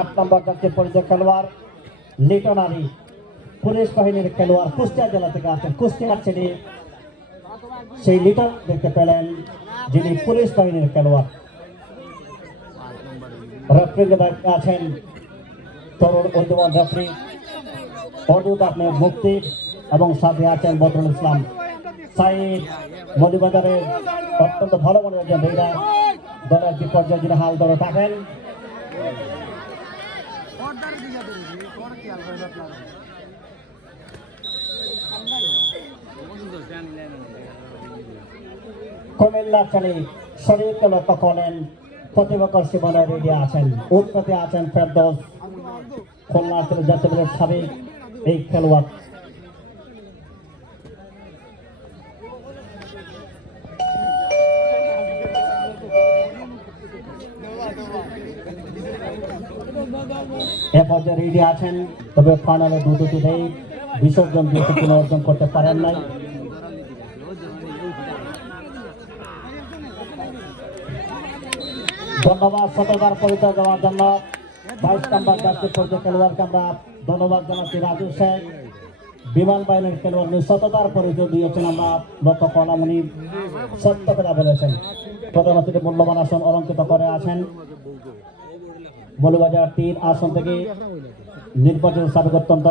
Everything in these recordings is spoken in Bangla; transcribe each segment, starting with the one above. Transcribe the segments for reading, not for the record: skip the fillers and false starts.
8 নম্বর জাতীয় পর্যায়ের খেলোয়াড় লিটন আলী, পুলিশ বাহিনীর খেলোয়াড়, কুষ্টিয়া জেলা থেকে আসেন। কুষ্টিয়ার ছেলে সেই লিটন দেখতে পেলেন, যিনি পুলিশ বাহিনীর খেলোয়াড়। রেফারির দায়িত্বে আছেন তরুণ উদ্যমন রেফারি অদূত আপনার মুক্তি, এবং সাথে আছেন বদরুল ইসলাম সাইদ। মৌলিবাজারের অত্যন্ত ভালো মনে একজন রেডার, দলের বিপর্যয় যিনি হাল ধরে থাকেন। কুমিল্লার ছেলে শরীরকে লক্ষ্য করেন, প্রতিপক্ষ সীমানায় রেডি আছেন। উৎপত্তি আছেন ফেরদৌস, খুলনা জাতীয় দলের সাবেক এই খেলোয়াড়। এ পর্যায়ে রেডি আছেন, তবে ফাইনালে দুটিতেই বিসর্জন দিয়ে কোনো অর্জন করতে পারেন নাই। ধন্যবাদ শতবার পরিচয় দেওয়ার জন্য 22 নম্বর জাতীয় পর্যায়ে খেলোয়াড়কে আমরা ধন্যবাদ জানাচ্ছি। রাজু শেখ বিমান বাহিনীর খেলোয়াড় শতবার পরিচয় দিয়েছেন, আমরা লক্ষ্য করলাম উনি সত্য কথা বলেছেন। প্রধান অতিথি মূল্যবান আসন অলঙ্কৃত করে আছেন। মৌলবাজার 3 আসন থেকে নির্বাচিত সাবেক অত্যন্ত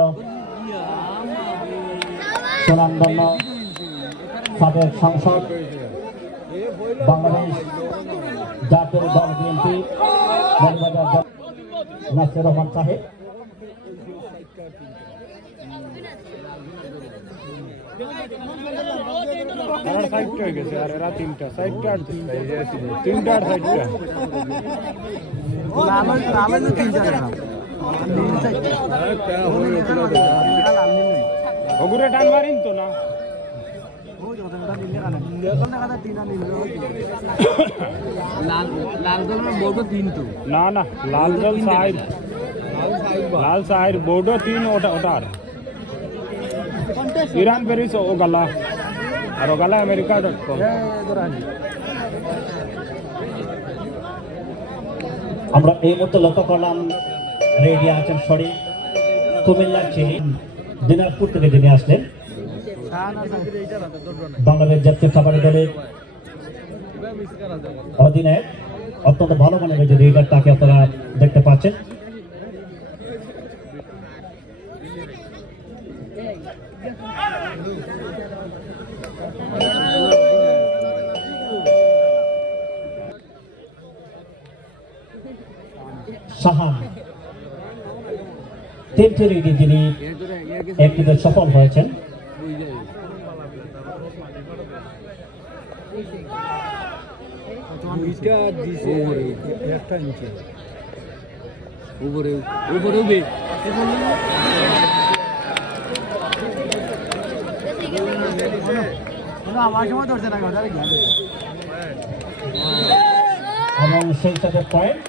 সুনামধন্য সাবেক সংসদ, বাংলাদেশ জাতীয় দল বিএনপি মৌলবাজার নাসির রহমান সাহেব। টান মারিন তো না লাল দল বোর্ড 3 তো না না লাল দল সাইড বোর্ড 3 ওটার ईरान पेरिस ओ गला और गला अमेरिका.com। আমরা এই মুহূর্তে লক্ষ্য করলাম রেডি আছেন সরি কুমিল্লার ছেলে দিনাজপুর থেকে যিনি আসলেন, বাংলাদেশ জাতীয় খাবারের দলের অধিনায়ক, অত্যন্ত ভালো মনে হয়েছে রেডার, তাকে আপনারা দেখতে পাচ্ছেন। শাহান 3টি রেডি যিনি একটিতে সফল হয়েছেন। আমার সময় ধরছে না এবং সেই সাথে পয়েন্ট